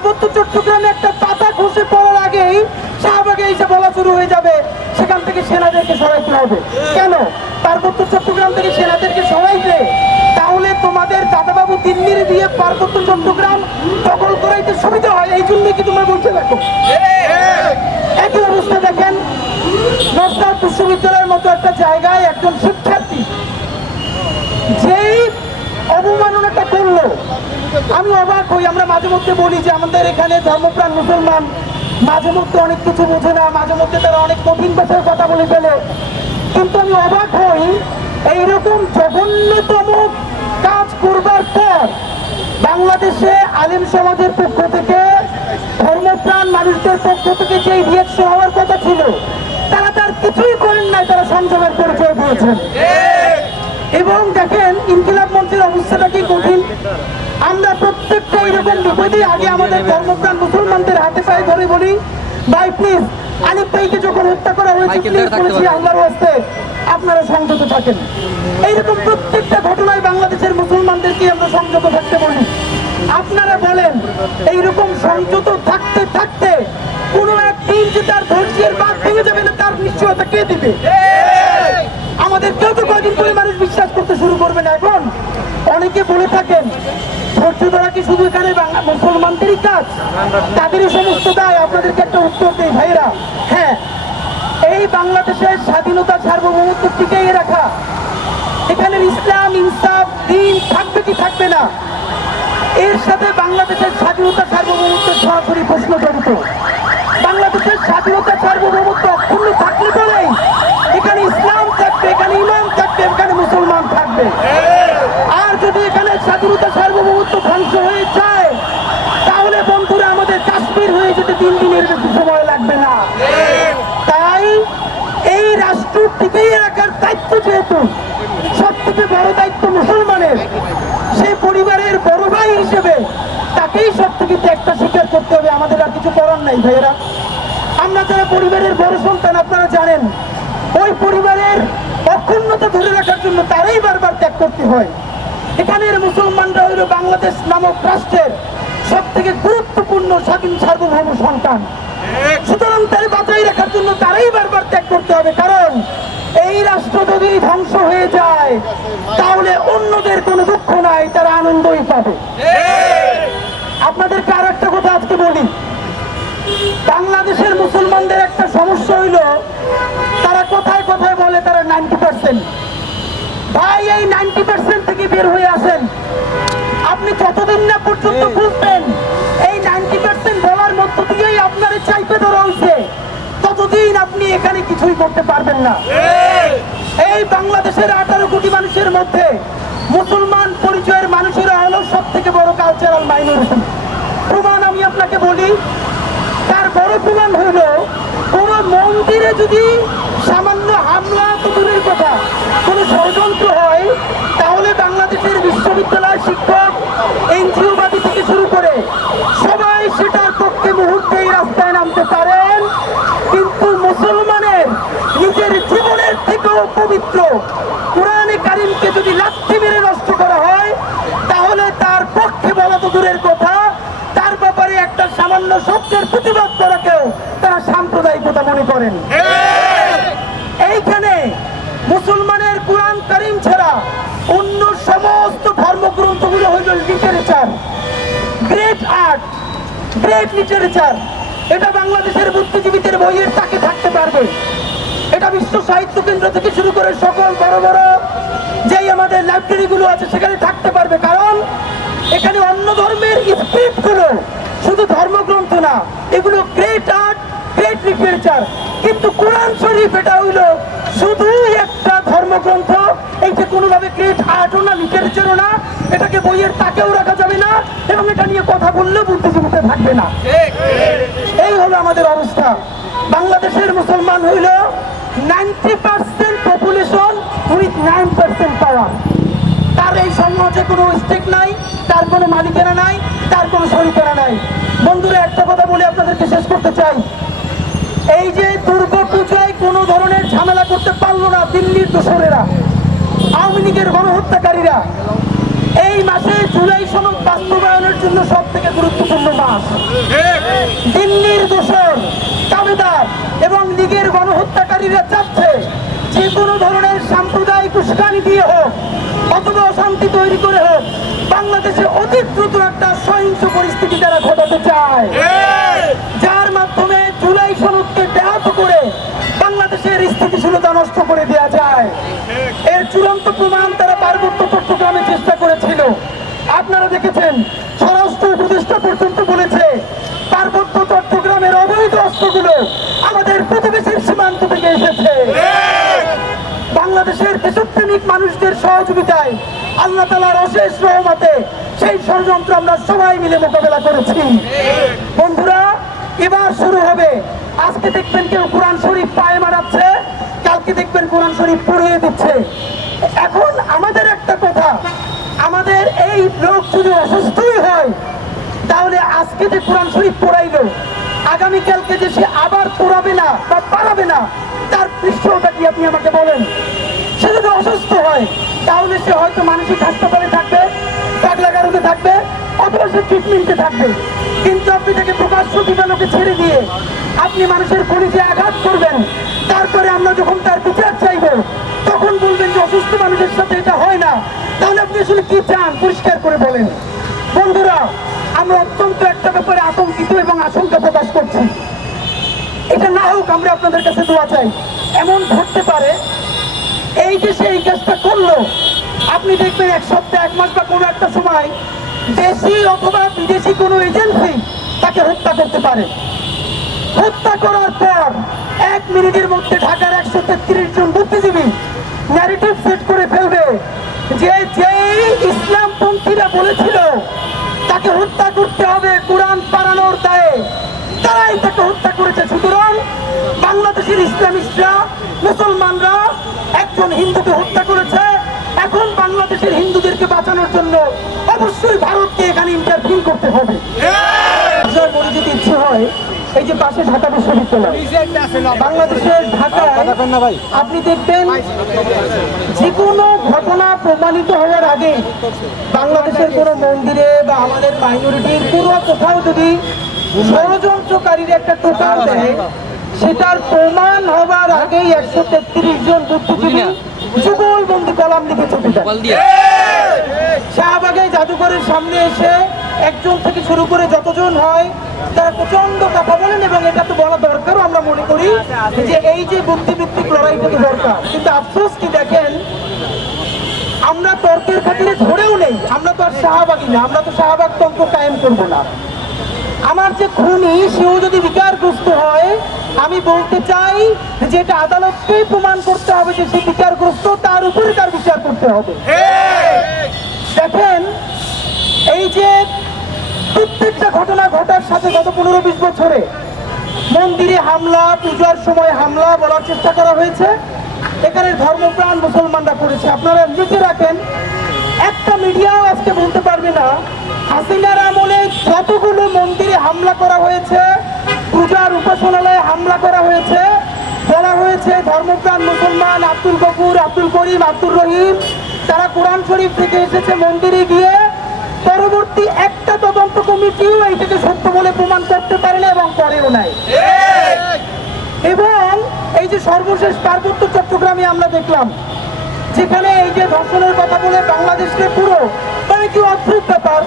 পার্বত্য চট্টগ্রামে একটা পাতা খসে পড়ার আগেই শাহবাগে এসে বলা শুরু হয়ে যাবে সেখান থেকে সেনাদেরকে সরাইতে হবে। কেন পার্বত্য চট্টগ্রাম থেকে সেনাদেরকে সরাইতে? তাহলে তোমাদের দাদাবাবু দিল্লির দিয়ে পার্বত্য চট্টগ্রাম দখল করাইতে সুবিধা হয়, এই জন্য কি তোমরা বলতে থাকো? একই অবস্থা দেখেন নর্থ বিশ্ববিদ্যালয়ের মতো একটা জায়গায় একজন শিক্ষার্থী যেই অবমাননাটা করলো, আমি অবাক হই। আমরা মাঝে মধ্যে বলি যে আমাদের এখানে ধর্মপ্রাণ মুসলমান মাঝে মধ্যে অনেক কিছু বোঝে না, মাঝে মধ্যে তারা অনেক কঠিন ভাষায় কথা বলে ফেলে, কিন্তু আমি অবাক হই এইরকম জঘন্যতম কাজ করবার পর বাংলাদেশে আলেম সমাজের পক্ষ থেকে, ধর্মপ্রাণ মানুষদের পক্ষ থেকে যে রিয়াকশন হওয়ার কথা ছিল তারা তার কিছুই করেন নাই, তারা সংযমের পরিচয় দিয়েছেন। এবং দেখেন ইনকিলাব মঞ্চের অবস্থাটা কি কঠিন। আমরা প্রত্যেকটা এরকম বিপদে আগে আমাদের ধর্মপ্রাণ মুসলমানদের হাতে পায়ে ধরে বলি, ভাই প্লিজ আলিফ ভাইকে যখন হত্যা করা হয়েছে প্লিজ বলেছি আল্লাহর ওয়াস্তে আপনারা সংযত থাকেন। এইরকম প্রত্যেকটা ঘটনায় বাংলাদেশের মুসলমানদেরকে আমরা সংযত থাকতে বলি। আপনারা বলেন এইরকম সংযত থাকতে থাকতে কোনো একদিন যে তার ধৈর্যের বাঁধ ভেঙে যাবে না তার নিশ্চয়তা কে দিবে? আমাদের কেউ তো কয়দিন পরে মানুষ বিশ্বাস করতে শুরু করবে না। এখন অনেকে বলে থাকেন ধৈর্য ধরা কি শুধু এখানে মুসলমানদেরই কাজ, তাদেরই সমস্ত দায়? আপনাদেরকে একটা উত্তর দেই ভাইরা, হ্যাঁ, এই বাংলাদেশের স্বাধীনতা সার্বভৌমত্ব টিকিয়ে রাখা, এখানে ইসলাম ইনসাফ দ্বীন থাকবে কি থাকবে না, এর সাথে বাংলাদেশের স্বাধীনতা সার্বভৌমত্বের সরাসরি প্রশ্ন জড়িত। বাংলাদেশের স্বাধীনতা সার্বভৌমত্ব অক্ষুণ্ণ থাকলে পরেই এখানে ইসলাম থাকবে, এখানে ইমাম থাকবে, এখানে মুসলমান থাকবে। আর যদি এখানে স্বাধীনতা সার্বভৌমত্ব ধ্বংস হয়ে যায় তাহলে বন্ধুরা আমাদের কাশ্মীর হয়ে যেতে 3 দিনের বেশি সময় লাগবে না। তাই এই রাষ্ট্র টিকিয়ে রাখার দায়িত্ব যেহেতু সব থেকে বড় দায়িত্ব মুসলমানের, সেই পরিবারের বড় ভাই হিসেবে তাকেই সব থেকে ত্যাগটা স্বীকার করতে হবে। আমাদের আর কিছু করার নাই ভাইয়েরা। আমরা যারা পরিবারের বড় সন্তান আপনারা জানেন ওই পরিবারের অক্ষুণ্ণতা ধরে রাখার জন্য তারাই বারবার ত্যাগ করতে হয়। এখানের মুসলমানরা হইল বাংলাদেশ নামক রাষ্ট্রের সব থেকে গুরুত্বপূর্ণ স্বাধীন সার্বভৌম সন্তান, সুতরাং তারা বাঁচাই রাখার জন্য তারাই বারবার ত্যাগ করতে হবে। কারণ এই রাষ্ট্র যদি ধ্বংস হয়ে যায় তাহলে অন্যদের কোনো দুঃখ নাই, তারা আনন্দই পাবে। আপনাদেরকে আর একটা কথা আজকে বলি, বাংলাদেশের মুসলমানদের একটা সমস্যা হইল তারা কথায় কথায় বলে তারা 90%। ভাই এই 90% থেকে বের হয়ে আসেন। আপনি যতদিন না পর্যন্ত বুঝবেন এই 90% বলার মধ্য দিয়েই আপনার চাইপে ধরা হয়েছে ততদিন আপনি এখানে কিছুই করতে পারবেন না। এই বাংলাদেশের 18 কোটি মানুষের মধ্যে মুসলমান পরিচয়ের মানুষেরা হলো সব থেকে বড় কালচারাল মাইনরিটি। প্রমাণ আমি আপনাকে বলি, তার বড় প্রমাণ হইল কোন মন্দিরে যদি সামান্য হামলা তো দূরের কথা কোনো ষড়যন্ত্র হয় তাহলে বাংলাদেশের বিশ্ববিদ্যালয় শিক্ষক এনজিওবাদী থেকে শুরু করে সবাই সেটার পক্ষে মুহূর্তেই রাস্তায় নামতে পারেন। কিন্তু মুসলমানের নিজের জীবনের থেকেও পবিত্র কোরআনে কারিমকে যদি লাথি মেরে নষ্ট করা হয় তাহলে তার পক্ষে বলা তো দূরের কথা, তার ব্যাপারে একটা সামান্য শব্দের প্রতিবাদ করাকেও তারা সাম্প্রদায়িকতা মনে করেন। এইখানে মুসলমানের কোরআন কারিম ছাড়া অন্য সমস্ত ধর্মগ্রন্থগুলো হইল literature, great art, great literature. এটা বাংলাদেশের বুদ্ধিজীবীদের বইয়ের তাকে থাকতে পারবে, এটা বিশ্ব সাহিত্য কেন্দ্র থেকে শুরু করে সকল বড় বড় যেই আমাদের লাইব্রেরিগুলো আছে সেখানে থাকতে পারবে। কারণ এখানে অন্য ধর্মের স্ক্রিপ্টগুলো শুধু ধর্মগ্রন্থ না, এগুলো গ্রেট আর্ট, গ্রেট লিটারেচার। কিন্তু কোরআন শরীফ এটা হইল শুধু একটা ধর্মগ্রন্থ, এইটা কোনোভাবে গ্রেট আর্টও না লিটারেচারও না, এটাকে বইয়ের তাকেও রাখা যাবে না এবং এটা নিয়ে কথা বললেও বুদ্ধিজীবীতে থাকবে না। এই হলো আমাদের অবস্থা। বাংলাদেশের মুসলমান হইল 90% পপুলেশন উইথ 9% পাওয়ার। তার এই সমাজে কোনো স্টেক নাই, তার কোনো মালিকানা নাই, তার কোনো শরিকানা নাই। বন্ধুরা একটা কথা বলে আপনাদেরকে শেষ করতে চাই, এই যে দুর্গা পূজায় কোনো ধরনের ঝামেলা করতে পারলো না দিল্লির দোসরেরা, আওয়ামী লীগের গণহত্যাকারীরা, এই মাসে জুলাই সনদ বাস্তবায়নের জন্য সব থেকে গুরুত্বপূর্ণ মাস। দিল্লির দোসর, দাবিদার এবং লীগের গণহত্যাকারীরা চাচ্ছে যে কোনো ধরনের সাম্প্রদায়িক উস্কানি দিয়ে হোক অথবা অশান্তি তৈরি করে হোক বাংলাদেশে অতি দ্রুত একটা সহিংস পরিস্থিতি তারা ঘটাতে চায়, যার মাধ্যমে জুলাই সনদকে ব্যাহত করে বাংলাদেশের স্থিতিশীলতা নষ্ট করে দেওয়া যায়। এর চূড়ান্ত প্রমাণ তারা পার্বত্য চট্টগ্রামে চেষ্টা করেছিল। আপনারা দেখেছেন, স্বরাষ্ট্র উপদেষ্টা পর্যন্ত বলেছে পার্বত্য চট্টগ্রামের অবৈধ অস্ত্রগুলো আমাদের প্রতিবেশীর সীমান্ত থেকে এসেছে। বাংলাদেশের দেশপ্রেমিক মানুষদের সহযোগিতায় আল্লাহ তাআলার অশেষ রহমতে সেই ষড়যন্ত্র আমরা সবাই মিলে মোকাবেলা করেছি। বন্ধুরা, এবার শুরু হবে। আজকে দেখবেন কেউ কোরআন শরীফ পায়ে মারাচ্ছে, কালকে দেখবেন কোরআন শরীফ পড়িয়ে দিচ্ছে। এখন আমাদের একটা কথা, আমাদের এই লোক যদি অসুস্থই হয় তাহলে আজকে যে কোরআন শরীফ পড়াইলো আগামীকালকে যে সে আবার পড়াবে না বা পারাবে না, তার পৃষ্ঠটা কি আপনি আমাকে বলেন? সে যদি অসুস্থ হয় তাহলে সে হয়তো মানসিক হাসপাতালে থাকবে, পাগলাগারদে থাকবে, অথবা সে ট্রিটমেন্টে থাকবে। কিন্তু আপনি তাকে প্রকাশ্য দিবালোকে ছেড়ে দিয়ে আপনি মানুষের কলিজে আঘাত করবেন, তারপরে আমরা যখন তার বিচার চাইব তখন বলবেন যে অসুস্থ মানুষের সাথে এটা হয় না। তাহলে আপনি আসলে কি চান পরিষ্কার করে বলেন। বন্ধুরা, আমরা অত্যন্ত একটা ব্যাপারে আতঙ্কিত এবং আশঙ্কা প্রকাশ করছি। এটা না হোক, আমরা আপনাদের কাছে দোয়া চাই। এমন ঘটতে পারে এই যে সে এই কাজটা করলো, আপনি দেখবেন এক সপ্তাহ, এক মাস বা কোনো একটা সময় দেশি অথবা বিদেশি কোনো এজেন্সি তাকে হত্যা করতে পারে। হত্যা করার পর 1 মিনিটের মধ্যে ঢাকার 133 জন বুদ্ধিজীবী ন্যারেটিভ সেট করে ফেলবে যে যেই ইসলামপন্থীরা বলেছিল তাকে হত্যা করতে হবে কোরআন পাড়ানোর দায়ে, তারাই তাকে হত্যা করেছে। সুতরাং বাংলাদেশের ইসলামিস্টরা, মুসলমানরা একজন হিন্দুকে হত্যা করেছে। এখন বাংলাদেশের হিন্দুদেরকে বাঁচানোর জন্য অবশ্যই ভারতকে এখানে ইন্টারভিউ করতে হবে। মনে যদি ইচ্ছে হয়, এই যে পাশে ঢাকা বিশ্ববিদ্যালয়, বাংলাদেশের ঢাকায় আপনি দেখবেন যে কোনো ঘটনা প্রমাণিত হওয়ার আগে বাংলাদেশের কোনো মন্দিরে বা আমাদের মাইনরিটির কোনো কোথাও যদি ষড়যন্ত্রকারীর একটা টোকাল দেয়, সেটার প্রমাণ হবার আগেই 133 জন বুদ্ধিজীবী যুগলবন্দি কলাম লিখেছে। শাহবাগে জাদুঘরের সামনে এসে একজন থেকে শুরু করে যতজন হয় তারা প্রচন্ড কথা বলেন, এবং এটা তো বলা দরকারও। আমরা মনে করি যে এই যে বুদ্ধিভিত্তিক লড়াইটা তো দরকার, কিন্তু আফসোস কি দেখেন, আমরা তর্কের খাতিরে ধরেও নেই। আমরা তো আর শাহবাগী না, আমরা তো শাহবাগ তন্ত্র কায়েম করবো না। আমার যে খুনি সেও যদি বিকারগ্রস্ত হয়, আমি বলতে চাই যে এটা আদালতকেই প্রমাণ করতে হবে যে সে বিকারগ্রস্ত, তার উপরে তার বিচার করতে হবে। দেখেন, এই যে প্রত্যেকটা ঘটনা ঘটার সাথে গত 15-20 বছরে মন্দিরে হামলা, পূজার সময় হামলা বলার চেষ্টা করা হয়েছে, এখানে ধর্মপ্রাণ মুসলমানরা করেছে। আপনারা লিখে রাখেন, একটা মিডিয়াও আজকে বলতে পারবে না হাসিনার আমলে যতগুলো মন্দিরে হামলা করা হয়েছে, পূজার উপাসনালয়ে হামলা করা হয়েছে, বলা হয়েছে ধর্মপ্রাণ মুসলমান আব্দুল গফুর, আব্দুল করিম, আব্দুল রহিম তারা কোরআন শরীফ থেকে এসেছে মন্দিরে গিয়ে। পরবর্তী একটা তদন্ত কমিটিও এইটাকে সত্য বলে প্রমাণ করতে পারে না এবং করেও নাই। এবং এই যে সর্বশেষ পার্বত্য চট্টগ্রামে আমরা দেখলাম, যেখানে এই যে ধর্ষণের কথা বলে বাংলাদেশকে পুরো, মানে কি অদ্ভুত ব্যাপার।